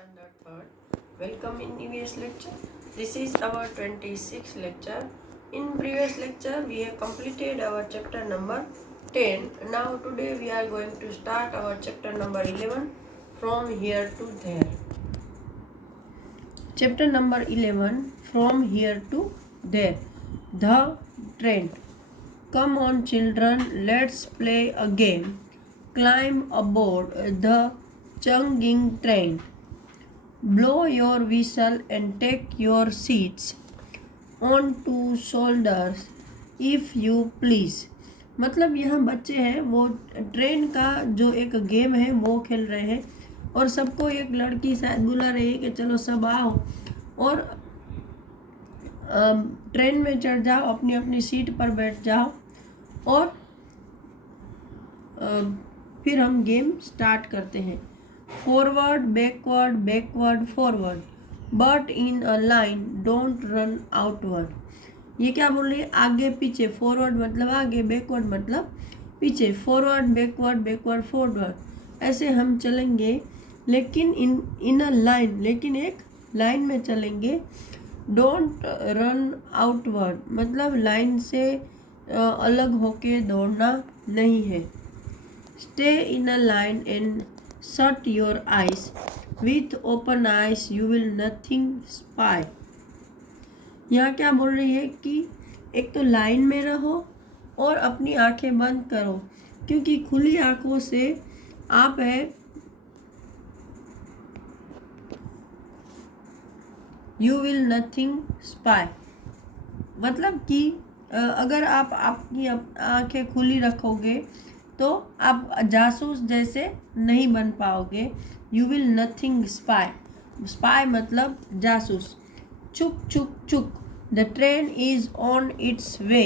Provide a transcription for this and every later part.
Standard Third. Welcome in EVS lecture. This is our 26th lecture. In previous lecture we have completed our chapter number 10. Now today we are going to start our chapter number 11 from here to there. Chapter number 11 from here to there. The train. Come on children, let's play a game. Climb aboard the chugging train. Blow your whistle and take your seats on two shoulders if you please. मतलब यहाँ बच्चे हैं वो train का जो एक game है वो खेल रहे हैं और सबको एक लड़की शायद बुला रही है कि चलो सब आओ और ट्रेन में चढ़ जाओ, अपनी अपनी सीट पर बैठ जाओ और फिर हम गेम स्टार्ट करते हैं. Forward backward backward forward but in a line don't run outward. ये क्या बोल रही है? आगे पीछे. फॉरवर्ड मतलब आगे, बैकवर्ड मतलब पीछे. फॉरवर्ड बैकवर्ड बैकवर्ड फॉरवर्ड ऐसे हम चलेंगे लेकिन इन अ लाइन, लेकिन एक लाइन में चलेंगे. डोंट रन आउटवर्ड मतलब लाइन से अलग होके दौड़ना नहीं है. Stay in a line and shut your eyes. With open eyes you will nothing spy. यहाँ क्या बोल रही है कि एक तो लाइन में रहो और अपनी आंखें बंद करो क्योंकि खुली आंखों से आप है you will nothing spy. मतलब कि अगर आप आपकी आंखें खुली रखोगे तो आप जासूस जैसे नहीं बन पाओगे. You will nothing spy. Spy मतलब जासूस. चुक चुक चुक the train is on it's way.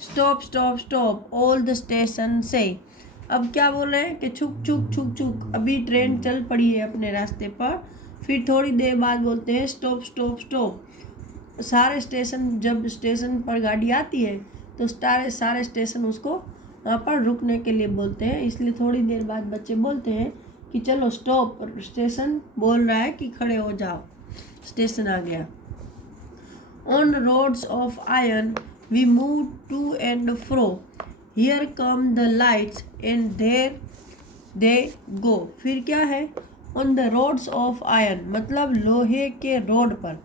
Stop stop stop all the station से. अब क्या बोल रहे हैं कि छुक छुक छुक छुक अभी ट्रेन चल पड़ी है अपने रास्ते पर. फिर थोड़ी देर बाद बोलते हैं स्टॉप स्टॉप स्टॉप. सारे स्टेशन, जब स्टेशन पर गाड़ी आती है तो सारे स्टेशन उसको यहाँ पर रुकने के लिए बोलते हैं. इसलिए थोड़ी देर बाद बच्चे बोलते हैं कि चलो स्टॉप. स्टेशन बोल रहा है कि खड़े हो जाओ, स्टेशन आ गया. On roads of iron we move to and fro. Here come the lights and there they go. फिर क्या है? On the roads of iron मतलब लोहे के रोड पर.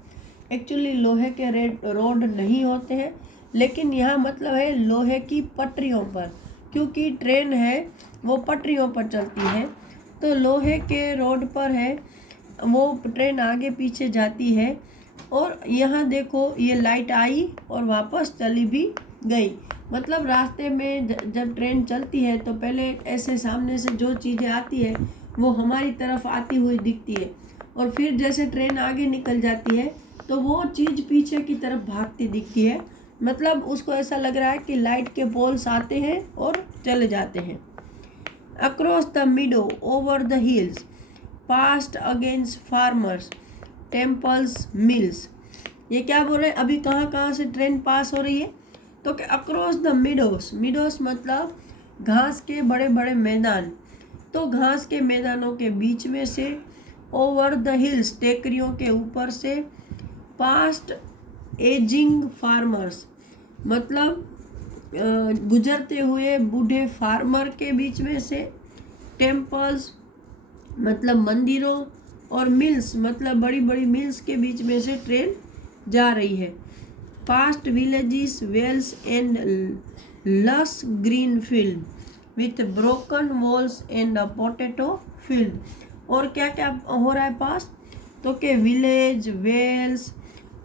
एक्चुअली लोहे के रोड नहीं होते हैं लेकिन यहाँ मतलब है लोहे की पटरियों पर, क्योंकि ट्रेन है वो पटरियों पर चलती है तो लोहे के रोड पर है वो ट्रेन आगे पीछे जाती है. और यहाँ देखो ये लाइट आई और वापस चली भी गई. मतलब रास्ते में जब ट्रेन चलती है तो पहले ऐसे सामने से जो चीज़ें आती है वो हमारी तरफ आती हुई दिखती है और फिर जैसे ट्रेन आगे निकल जाती है तो वो चीज़ पीछे की तरफ भागती दिखती है. मतलब उसको ऐसा लग रहा है कि लाइट के पोल्स आते हैं और चले जाते हैं. Across the मीडो over the hills past against farmers temples mills. ये क्या बोल रहे हैं? अभी कहाँ कहाँ से ट्रेन पास हो रही है? तो कि अक्रॉस द मीडोस. मीडोस मतलब घास के बड़े बड़े मैदान. तो घास के मैदानों के बीच में से. ओवर द हिल्स टेकरियों के ऊपर से. पास्ट एजिंग फार्मर्स मतलब गुजरते हुए बूढ़े फार्मर के बीच में से. टेम्पल्स मतलब मंदिरों और मिल्स मतलब बड़ी बड़ी मिल्स के बीच में से ट्रेन जा रही है. पास्ट विलेजेस वेल्स एंड लस green field with broken walls and a potato field. और क्या क्या हो रहा है पास? तो के विलेज, वेल्स,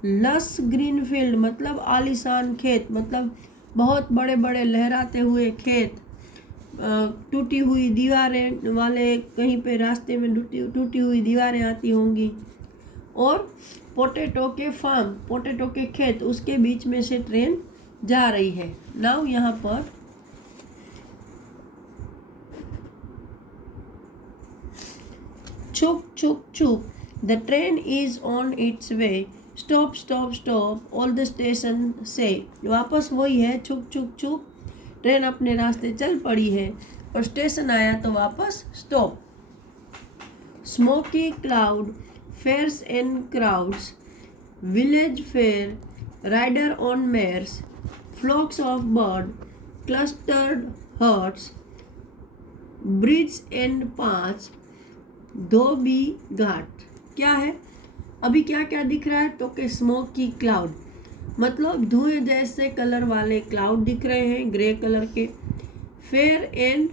लस ग्रीन फील्ड मतलब आलीशान खेत, मतलब बहुत बड़े बड़े लहराते हुए खेत. टूटी हुई दीवारें वाले, कहीं पे रास्ते में टूटी हुई दीवारें आती होंगी. और पोटैटो के फार्म, पोटैटो के खेत, उसके बीच में से ट्रेन जा रही है. नाउ यहाँ पर छुक छुक छुक the train is on it's way. Stop stop stop all the station से. वापस वही है छुक छुक छुक. ट्रेन अपने रास्ते चल पड़ी है और स्टेशन आया तो वापस stop. Smoky cloud, fairs and crowds, village fair, rider on mares, flocks of birds, clustered herds, bridge and पांच, धोबी घाट। क्या है अभी, क्या क्या दिख रहा है तो कि स्मोकी क्लाउड मतलब धुएं जैसे कलर वाले क्लाउड दिख रहे हैं, ग्रे कलर के। फेयर एंड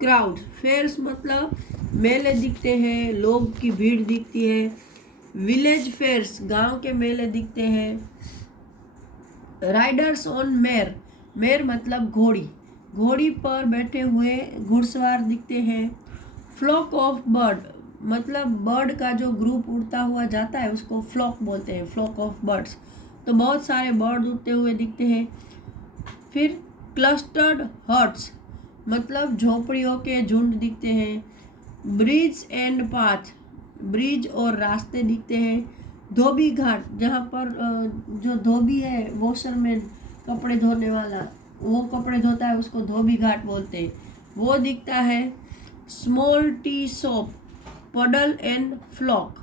क्राउड, फेयर्स मतलब मेले दिखते हैं, लोग की भीड़ दिखती है। विलेज फेयर्स, गांव के मेले दिखते हैं। राइडर्स ऑन मेर, मेर मतलब घोड़ी, घोड़ी पर बैठे हुए घुड़सवार दिखते हैं। फ्लॉक ऑफ बर्ड मतलब बर्ड का जो ग्रुप उड़ता हुआ जाता है उसको फ्लॉक बोलते हैं, फ्लॉक ऑफ बर्ड्स। तो बहुत सारे बर्ड उड़ते हुए दिखते हैं। फिर क्लस्टर्ड हट्स मतलब झोपड़ियों के झुंड दिखते हैं। ब्रिज एंड पाथ, ब्रिज और रास्ते दिखते हैं। धोबी घाट, जहाँ पर जो धोबी है वॉशर में कपड़े धोने वाला, वो कपड़े धोता है, उसको धोबी घाट बोलते हैं, वो दिखता है। स्मॉल टी शॉप, पडल एंड फ्लॉक,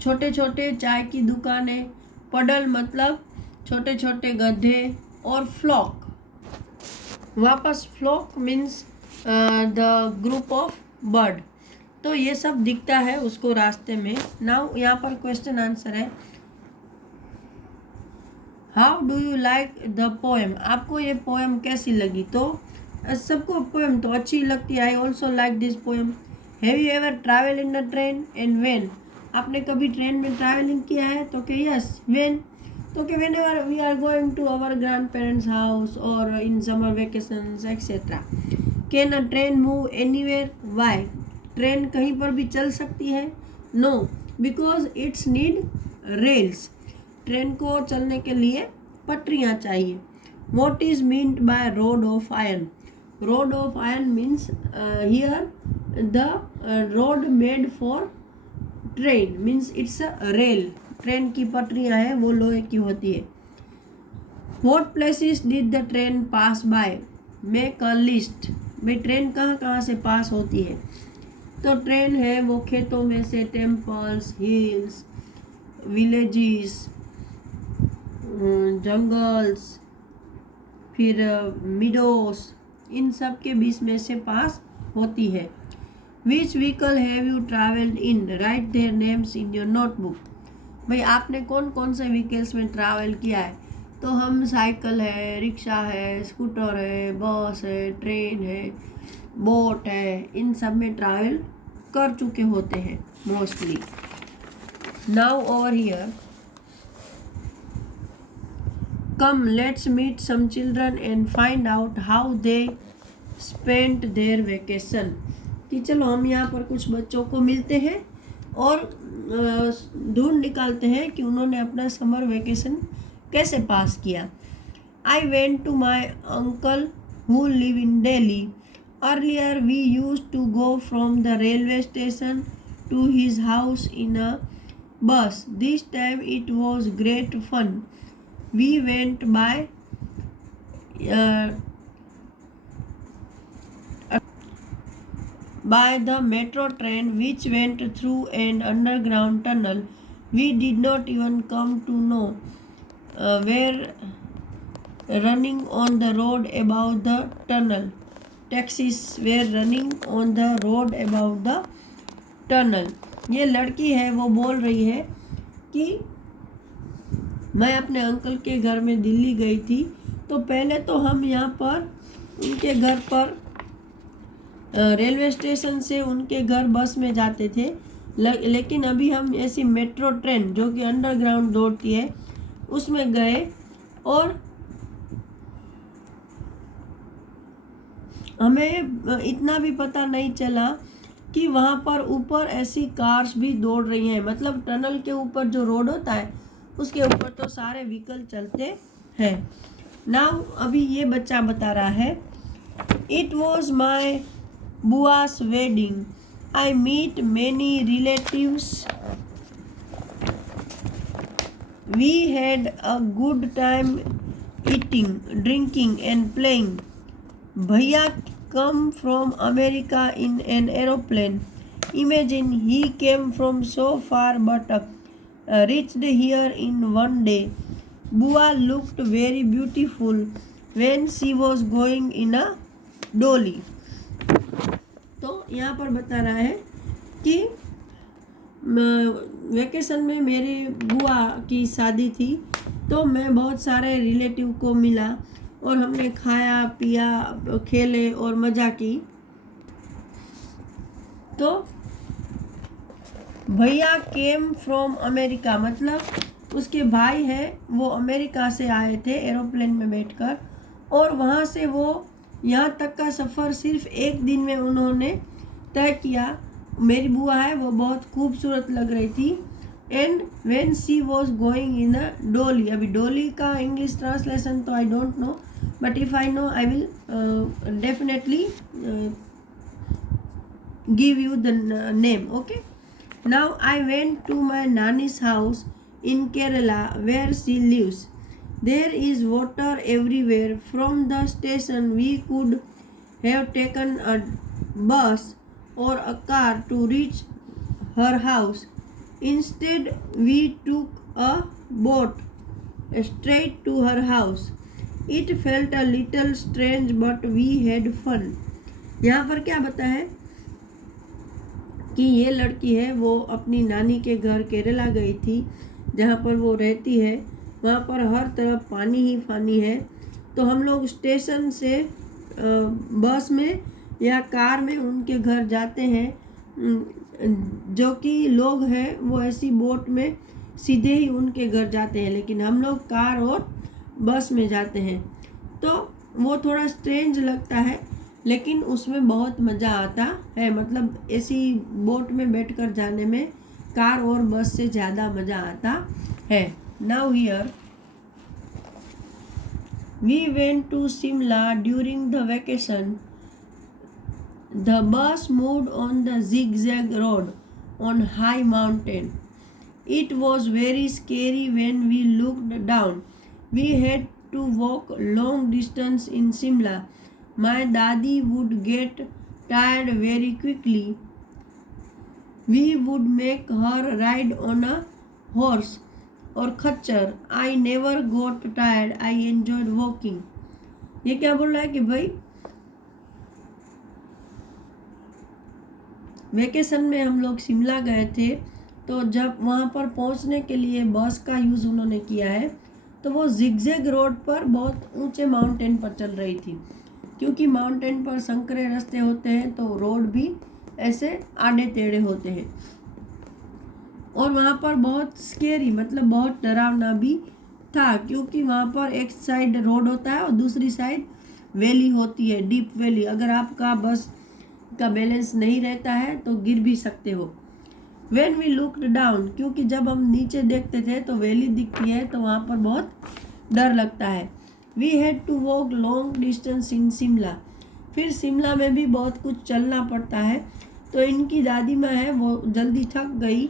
छोटे छोटे चाय की दुकानें। पडल मतलब छोटे छोटे गड्ढे, और फ्लॉक वापस flock means the group of bird. तो ये सब दिखता है उसको रास्ते में। नाउ यहाँ पर क्वेश्चन आंसर है, how do you like the poem, आपको ये पोएम कैसी लगी। तो सबको पोएम तो अच्छी लगती है। I also like this poem. Have you ever travel in the train and when, आपने कभी ट्रेन में ट्रैवलिंग किया है तो कि यस। व्हेन तो कि whenever we are going to our grand parents house और in summer vacations etcetera. Can a train move anywhere, why, train कहीं पर भी चल सकती है। No, because it's need rails, train को चलने के लिए पटरियाँ चाहिए। What is meant by road of iron, road of iron means here the road made for train means it's a rail, train की पटरियाँ हैं वो लोहे की होती है। What places did the train pass by, make a list, भाई train कहाँ कहाँ से पास होती है। तो ट्रेन है वो खेतों में से, टेम्पल्स, हिल्स, विलेजेस, जंगल्स, फिर मिडोस, इन सब के बीच में से पास होती है। Which vehicle have you travelled in, write their names in your notebook, भाई आपने कौन कौन से व्हीकल्स में ट्रैवल किया है। तो हम साइकिल है, रिक्शा है, स्कूटर है, बस है, ट्रेन है, बोट है, इन सब में ट्रैवल कर चुके होते हैं mostly. Now over here, come let's meet some children and find out how they spent their vacation, कि चलो हम यहाँ पर कुछ बच्चों को मिलते हैं और ढूंढ निकालते हैं कि उन्होंने अपना समर वेकेशन कैसे पास किया। I went to my uncle who live in Delhi, earlier we use to go from the railway station to his house in a bus, this time it was great fun, we went by by the metro train which went through an underground tunnel. We did not even come to know were running on the road above the tunnel. Taxis were running on the road above the tunnel. ये लड़की है वो बोल रही है कि मैं अपने अंकल के घर में दिल्ली गई थी, तो पहले तो हम यहाँ पर उनके घर पर रेलवे स्टेशन से उनके घर बस में जाते थे, लेकिन अभी हम ऐसी मेट्रो ट्रेन जो कि अंडरग्राउंड दौड़ती है उसमें गए और हमें इतना भी पता नहीं चला कि वहाँ पर ऊपर ऐसी कार्स भी दौड़ रही हैं। मतलब टनल के ऊपर जो रोड होता है उसके ऊपर तो सारे व्हीकल चलते हैं। नाउ अभी ये बच्चा बता रहा है, इट वॉज माई बुआ's wedding. I meet many relatives. We had a good time eating, drinking and playing. Bhaiya come from America in an aeroplane Imagine he came from so far but reached here in one day. Bua looked very beautiful when she was going in a dolly. तो यहाँ पर बता रहा है कि vacation में मेरी बुआ की शादी थी, तो मैं बहुत सारे रिलेटिव को मिला और हमने खाया पिया, खेले और मज़ा की। तो भैया केम फ्रॉम अमेरिका, मतलब उसके भाई है वो अमेरिका से आए थे एरोप्लेन में बैठकर, और वहाँ से वो यहाँ तक का सफ़र सिर्फ एक दिन में उन्होंने तय किया। मेरी बुआ है वो बहुत खूबसूरत लग रही थी। And when she was going in a doli, अभी डोली का इंग्लिश ट्रांसलेशन तो I don't know, but if I know I will definitely give you the name. Okay, now I went to my nanny's house in Kerala where she lives. There is water everywhere. From the station we could have taken a bus or a car to reach her house. Instead we took a boat straight to her house. It felt a little strange but we had fun. यहाँ पर क्या बताया है कि ये लड़की है वो अपनी नानी के घर केरला गई थी जहाँ पर वो रहती है, वहाँ पर हर तरफ पानी ही पानी है। तो हम लोग स्टेशन से बस में या कार में उनके घर जाते हैं, जो कि लोग हैं वो ऐसी बोट में सीधे ही उनके घर जाते हैं, लेकिन हम लोग कार और बस में जाते हैं। तो वो थोड़ा स्ट्रेंज लगता है लेकिन उसमें बहुत मज़ा आता है, मतलब ऐसी बोट में बैठकर जाने में कार और बस से ज़्यादा मज़ा आता है। Now here we went to Shimla during the vacation. The bus moved on the zigzag road on high mountain. It was very scary when we looked down. We had to walk long distance in Shimla. My daddy would get tired very quickly. We would make her ride on a horse or खच्चर. I never got tired. I enjoyed walking. ये क्या बोल रहा है कि भाई vacation में हम लोग शिमला गए थे, तो जब वहाँ पर पहुँचने के लिए बस का यूज़ उन्होंने किया है, तो वो जिगजैग रोड पर बहुत ऊंचे माउंटेन पर चल रही थी। क्योंकि माउंटेन पर संकरे रास्ते होते हैं तो रोड भी ऐसे आड़े टेढ़े होते हैं, और वहाँ पर बहुत स्केरी मतलब बहुत डरावना भी था, क्योंकि वहाँ पर एक साइड रोड होता है और दूसरी साइड वैली होती है, डीप वैली। अगर आपका बस का बैलेंस नहीं रहता है तो गिर भी सकते हो। When we looked down, क्योंकि जब हम नीचे देखते थे तो वैली दिखती है तो वहाँ पर बहुत डर लगता है। We had to walk long distance in Shimla. फिर शिमला में भी बहुत कुछ चलना पड़ता है, तो इनकी दादी माँ है वो जल्दी थक गई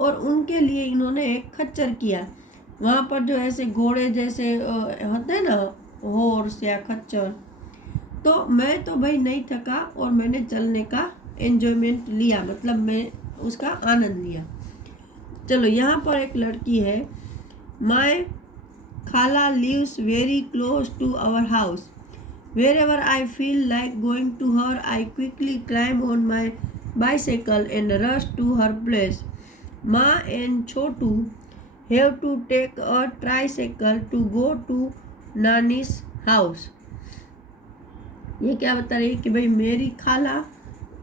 और उनके लिए इन्होंने एक खच्चर किया। वहाँ पर जो ऐसे घोड़े जैसे होते हैं ना, हॉर्स या खच्चर, तो मैं तो भाई नहीं थका और मैंने चलने का एंजॉयमेंट लिया, मतलब मैं उसका आनंद लिया। चलो यहाँ पर एक लड़की है, माय खाला lives very close to our house. Wherever I feel like going to her, I quickly climb on my bicycle and rush to her place. Ma and Chotu have to take a tricycle to go to Nani's house. ये क्या बता रही है कि भाई मेरी खाला,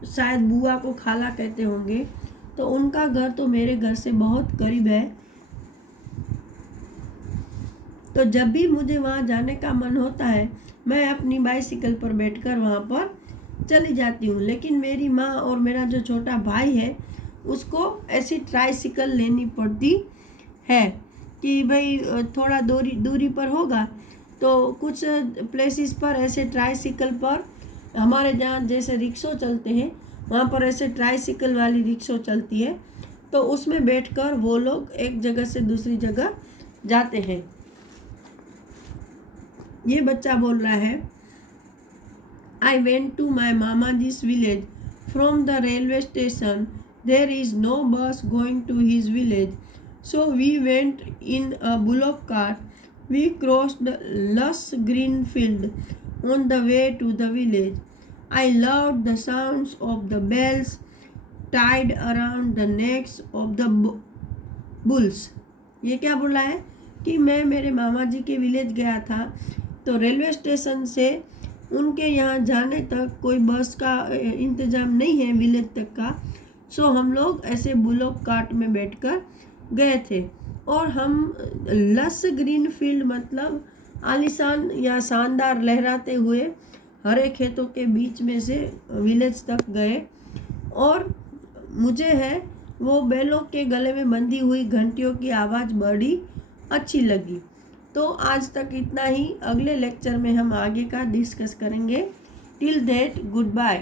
शायद बुआ को खाला कहते होंगे, तो उनका घर तो मेरे घर से बहुत करीब है, तो जब भी मुझे वहाँ जाने का मन होता है मैं अपनी बाइसिकल पर बैठकर वहाँ पर चली जाती हूँ। लेकिन मेरी माँ और मेरा जो छोटा भाई है उसको ऐसी ट्राइसिकल लेनी पड़ती है कि भाई थोड़ा दूरी पर होगा, तो कुछ प्लेसेस पर ऐसे ट्राइसिकल पर, हमारे जहाँ जैसे रिक्शो चलते हैं वहाँ पर ऐसे ट्राइसिकल वाली रिक्शो चलती है, तो उसमें बैठकर वो लोग एक जगह से दूसरी जगह जाते हैं। ये बच्चा बोल रहा है, आई वेंट टू माई मामा this village from the railway station there is no bus going to his village. So we went in a bullock cart. We crossed lush green field on the way to the village. I loved the sounds of the bells tied around the necks of the bulls. ये क्या बोला है कि मैं मेरे मामा जी के village गया था, तो रेलवे स्टेशन से उनके यहाँ जाने तक कोई बस का इंतज़ाम नहीं है विलेज तक का। सो हम लोग ऐसे बुलोक कार्ट में बैठकर गए थे और हम लस ग्रीन फील्ड मतलब आलीशान या शानदार लहराते हुए हरे खेतों के बीच में से विलेज तक गए। और मुझे है वो बैलों के गले में बंधी हुई घंटियों की आवाज़ बड़ी अच्छी लगी। तो आज तक इतना ही। अगले लेक्चर में हम आगे का डिस्कस करेंगे। Till that good bye.